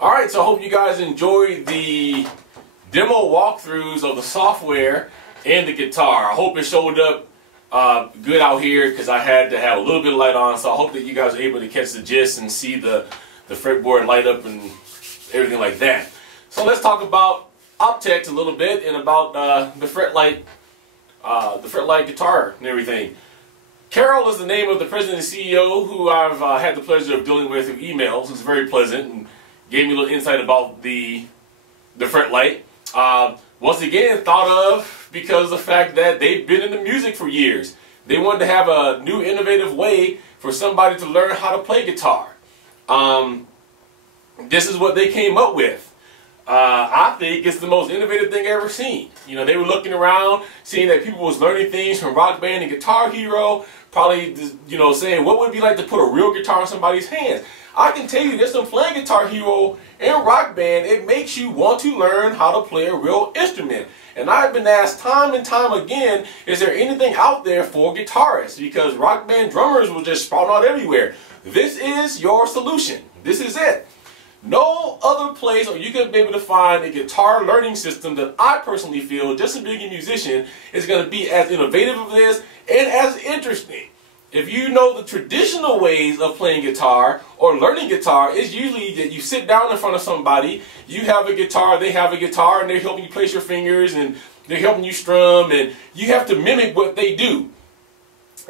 Alright, so I hope you guys enjoyed the demo walkthroughs of the software and the guitar. I hope it showed up good out here because I had to have a little bit of light on, so I hope that you guys are able to catch the gist and see the fretboard light up and everything like that. So let's talk about optics a little bit and about the FretLight guitar and everything. Carol is the name of the president and CEO who I've had the pleasure of dealing with through emails. It's very pleasant and gave me a little insight about the FretLight. Once again, thought of because of the fact that they've been in the music for years. They wanted to have a new innovative way for somebody to learn how to play guitar. This is what they came up with. I think it's the most innovative thing I've ever seen. You know, they were looking around, seeing that people was learning things from Rock Band and Guitar Hero, probably, you know, saying, what would it be like to put a real guitar in somebody's hands? I can tell you, there's some playing Guitar Hero and Rock Band, it makes you want to learn how to play a real instrument. And I've been asked time and time again, is there anything out there for guitarists? Because Rock Band drummers will just spawn out everywhere. This is your solution. This is it. No other place are you going to be able to find a guitar learning system that I personally feel, just as being a musician, is going to be as innovative as this and as interesting. If you know the traditional ways of playing guitar or learning guitar, it's usually that you sit down in front of somebody, you have a guitar, they have a guitar, and they're helping you place your fingers and they're helping you strum, and you have to mimic what they do.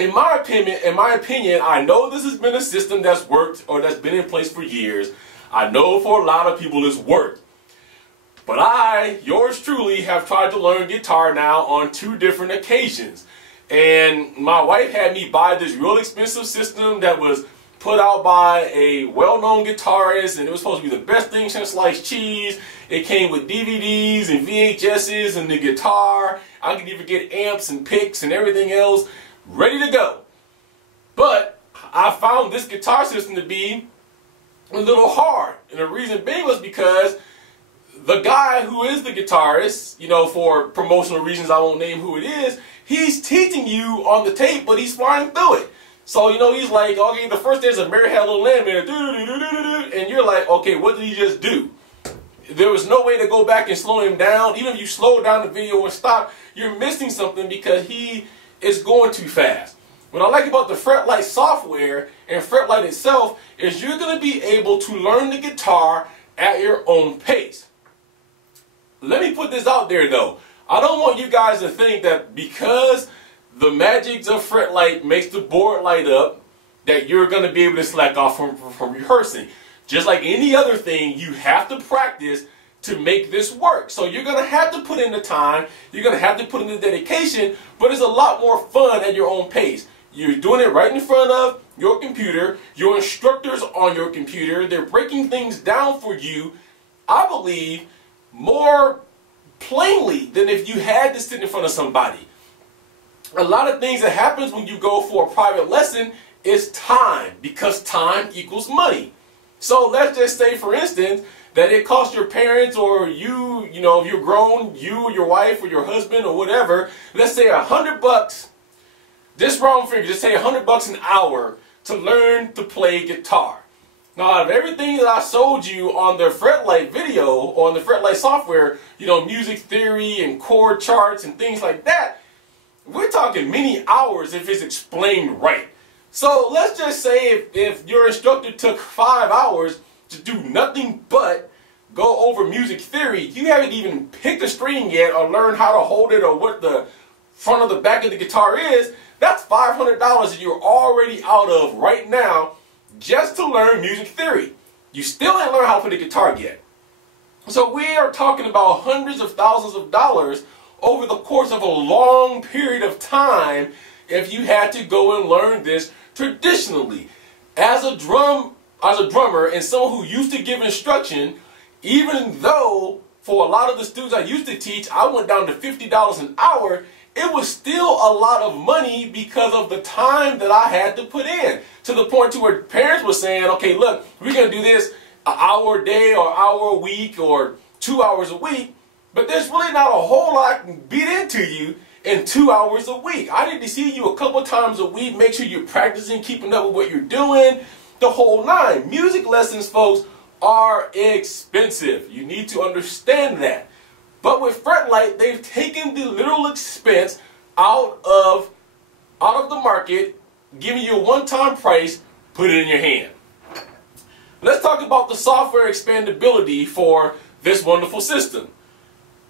In my opinion, I know this has been a system that's worked or that's been in place for years. I know for a lot of people it's worked. But I, yours truly, have tried to learn guitar now on 2 different occasions. And my wife had me buy this real expensive system that was put out by a well-known guitarist, and it was supposed to be the best thing since sliced cheese. It came with DVDs and VHSs and the guitar. I could even get amps and picks and everything else ready to go. But I found this guitar system to be a little hard, and the reason being was because the guy who is the guitarist, you know, for promotional reasons I won't name who it is, he's teaching you on the tape, but he's flying through it. So, you know, he's like, okay, the first there's a Mary Had a Little Lamb there, and you're like, okay, what did he just do? There was no way to go back and slow him down. Even if you slow down the video and stop, you're missing something because he is going too fast. What I like about the FretLight software and FretLight itself is you're going to be able to learn the guitar at your own pace. Let me put this out there though. I don't want you guys to think that because the magic of FretLight makes the board light up that you're going to be able to slack off from rehearsing. Just like any other thing, you have to practice to make this work. So you're going to have to put in the time, you're going to have to put in the dedication, but it's a lot more fun at your own pace. You're doing it right in front of your computer. Your instructors on your computer. They're breaking things down for you, I believe, more plainly than if you had to sit in front of somebody. A lot of things that happens when you go for a private lesson is time, because time equals money. So let's just say, for instance, that it costs your parents or you, you know, if you're grown, you or your wife or your husband or whatever, let's say $100. Just round figure, just say $100 an hour to learn to play guitar. Now, out of everything that I sold you on the FretLight video, on the FretLight software, you know, music theory and chord charts and things like that, we're talking many hours if it's explained right. So let's just say if your instructor took 5 hours to do nothing but go over music theory, you haven't even picked a string yet or learned how to hold it or what the front or the back of the guitar is, that's $500 that you're already out of right now just to learn music theory. You still ain't learned how to play the guitar yet. So we are talking about hundreds of thousands of dollars over the course of a long period of time if you had to go and learn this traditionally. As a drummer and someone who used to give instruction, even though for a lot of the students I used to teach, I went down to $50 an hour, it was still a lot of money because of the time that I had to put in. To the point to where parents were saying, okay, look, we're going to do this an hour a day or hour a week or 2 hours a week, but there's really not a whole lot I can beat into you in 2 hours a week. I need to see you a couple times a week, make sure you're practicing, keeping up with what you're doing, the whole nine. Music lessons, folks, are expensive. You need to understand that. But with FretLight, they've taken the literal expense out of the market, giving you a one-time price, put it in your hand. Let's talk about the software expandability for this wonderful system.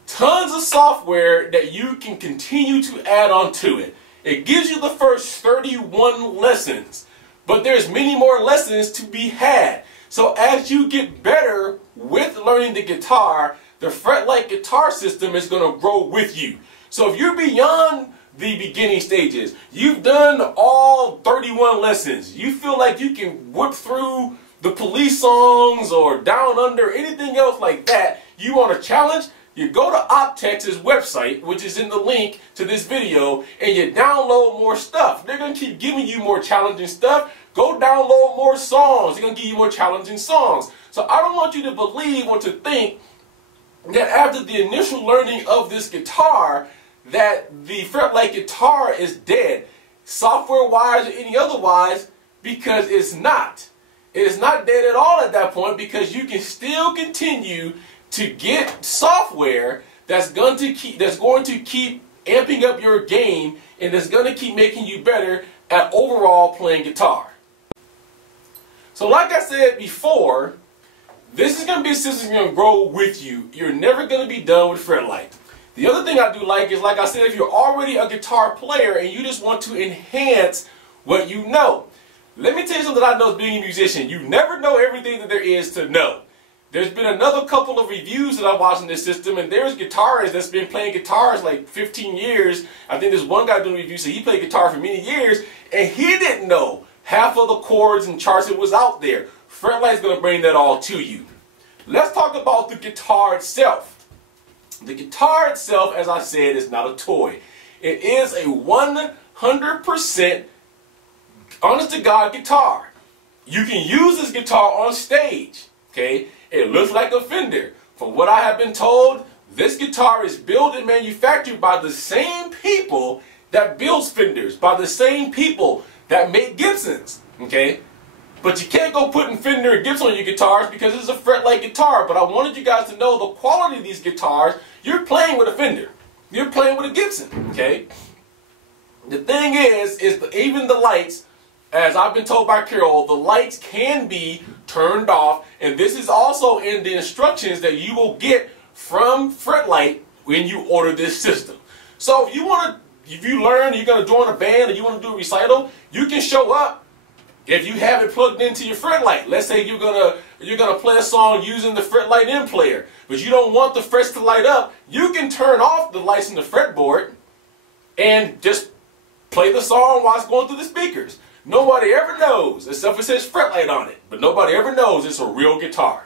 Tons of software that you can continue to add on to it. It gives you the first 31 lessons, but there's many more lessons to be had. So as you get better with learning the guitar, the FretLight guitar system is going to grow with you. So if you're beyond the beginning stages, you've done all 31 lessons, you feel like you can whip through the Police songs or Down Under, anything else like that, you want a challenge, you go to Optex's website, which is in the link to this video, and you download more stuff. They're going to keep giving you more challenging stuff. Go download more songs. They're going to give you more challenging songs. So I don't want you to believe or to think that after the initial learning of this guitar, that the FretLight guitar is dead, software-wise or any otherwise, because it's not. It is not dead at all at that point, because you can still continue to get software that's going to keep amping up your game, and that's going to keep making you better at overall playing guitar. So like I said before, this is going to be a system that's going to grow with you. You're never going to be done with FretLight. The other thing I do like is, like I said, if you're already a guitar player and you just want to enhance what you know. Let me tell you something that I know as being a musician. You never know everything that there is to know. There's been another couple of reviews that I've watched in this system, and there's guitarists that's been playing guitars like 15 years. I think there's one guy doing a review, so he played guitar for many years, and he didn't know half of the chords and charts that was out there. FretLight's going to bring that all to you. Let's talk about the guitar itself. The guitar itself, as I said, is not a toy. It is a 100% honest-to-God guitar. You can use this guitar on stage. Okay? It looks like a Fender. From what I have been told, this guitar is built and manufactured by the same people that builds Fenders, by the same people that make Gibsons. Okay? But you can't go putting Fender and Gibson on your guitars because it's a FretLight guitar. But I wanted you guys to know the quality of these guitars. You're playing with a Fender. You're playing with a Gibson. Okay? The thing is even the lights, as I've been told by Carol, the lights can be turned off, and this is also in the instructions that you will get from FretLight when you order this system. So if you learn, you're going to join a band, and you want to do a recital, you can show up if you have it plugged into your FretLight. Let's say you're gonna play a song using the FretLight M player, but you don't want the frets to light up. You can turn off the lights in the fretboard and just play the song while it's going through the speakers. Nobody ever knows, except it says FretLight on it, but nobody ever knows it's a real guitar.